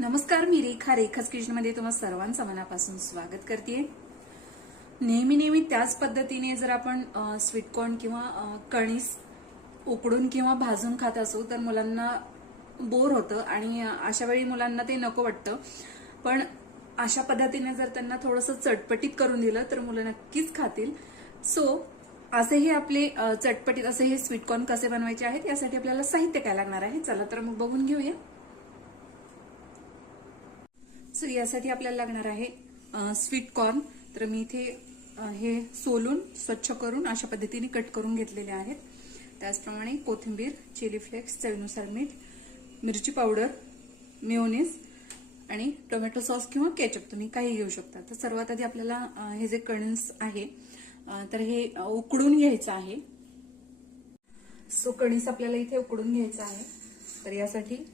नमस्कार, मी रेखाच किचनमध्ये तुम्हा सर्वांचं मनापासून स्वागत करते। नेहमी त्याच पद्धतीने जर आपण स्वीटकॉर्न किंवा कणीस उकडून किंवा भाजून खात असू तर मुलांना बोर होतं आणि अशा वेळी मुलांना ते नको वाटतं। पण अशा पद्धतीने जर त्यांना थोडंसं चटपटीत करून दिलं तर मुलं नक्कीच खातील। सो असे हे आपले चटपटीत असे हे स्वीटकॉर्न कसे बनवायचे आहेत यासाठी आपल्याला साहित्य काय लागणार आहे चला तर मग बघून घेऊया। सो यासाठी आपल्याला लागणार आहे स्वीट कॉर्न। तर मी इथे हे सोलून स्वच्छ करून अशा पद्धतीने कट करून घेतलेले आहेत। त्याचप्रमाणे कोथिंबीर, चिली फ्लेक्स, चवीनुसार मीठ, मिरची पावडर, मेयोनीज आणि टोमॅटो सॉस किंवा केचप तुम्ही काही घेऊ शकता। तर सर्वात आधी आपल्याला हे जे कणीस आहे तर हे उकडून घ्यायचं आहे। सो कणीस आपल्याला इथे उकडून घ्यायचं आहे। तर यासाठी